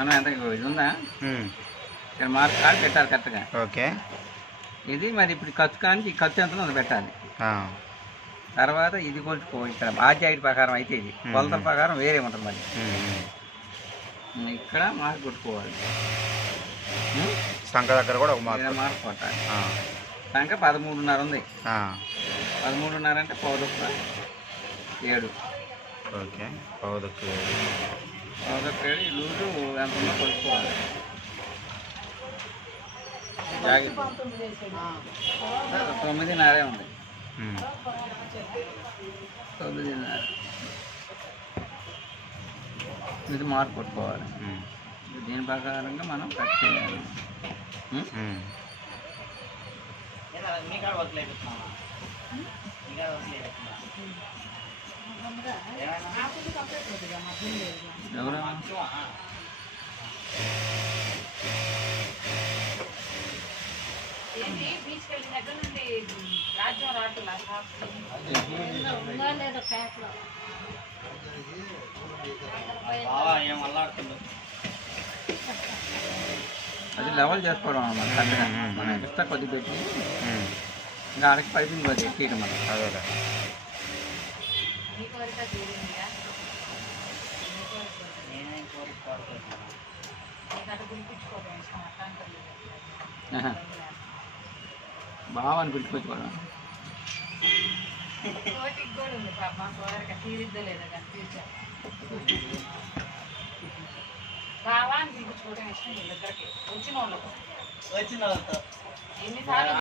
మనం ఎంత ఇది ఉందా ఇక్కడ మార్క్ కార్డు పెట్టాలి కరెక్ట్గా. ఓకే. ఇది మరి ఇప్పుడు ఖర్చు కానీ ఈ ఖర్చు ఎంత ఉందో పెట్టాలి. తర్వాత ఇది కొలుచుకో. ఇక్కడ ఆచార్య ప్రకారం అయితే ఇది కొలతల ప్రకారం వేరే ఉంటుంది. మరి ఇక్కడ మార్క్ కొట్టుకోవాలి. సంఖ దగ్గర కూడా ఒక మార్క్ కొట్టాలి. సంఖ 13.5 ఉంది. 13.5 అంటే పౌదొక్క 7. ఓకే. పౌదొక్క 7 ఈ లూజు ఎంత ఉందో కొలుచుకోవాలి. 9.5 ఉంది. 9.5 ఇది మార్క్ కొట్టుకోవాలి. దీని ప్రకారంగా మనం కట్ చేయాలి. ఎవరు అది లెవెల్ చేసుకోవడం అన్నమాట. కరెక్ట్గా మనం ఎక్స్ట్రా కొద్ది పెట్టి ఇంకా ఆడికి పైపింగ్ కొద్ది ఎక్కియడం మనం. అదే బావని పిలుచుకోవడం. బావాని పిలుచుకోవడం ఇష్టం. వచ్చిన వాళ్ళతో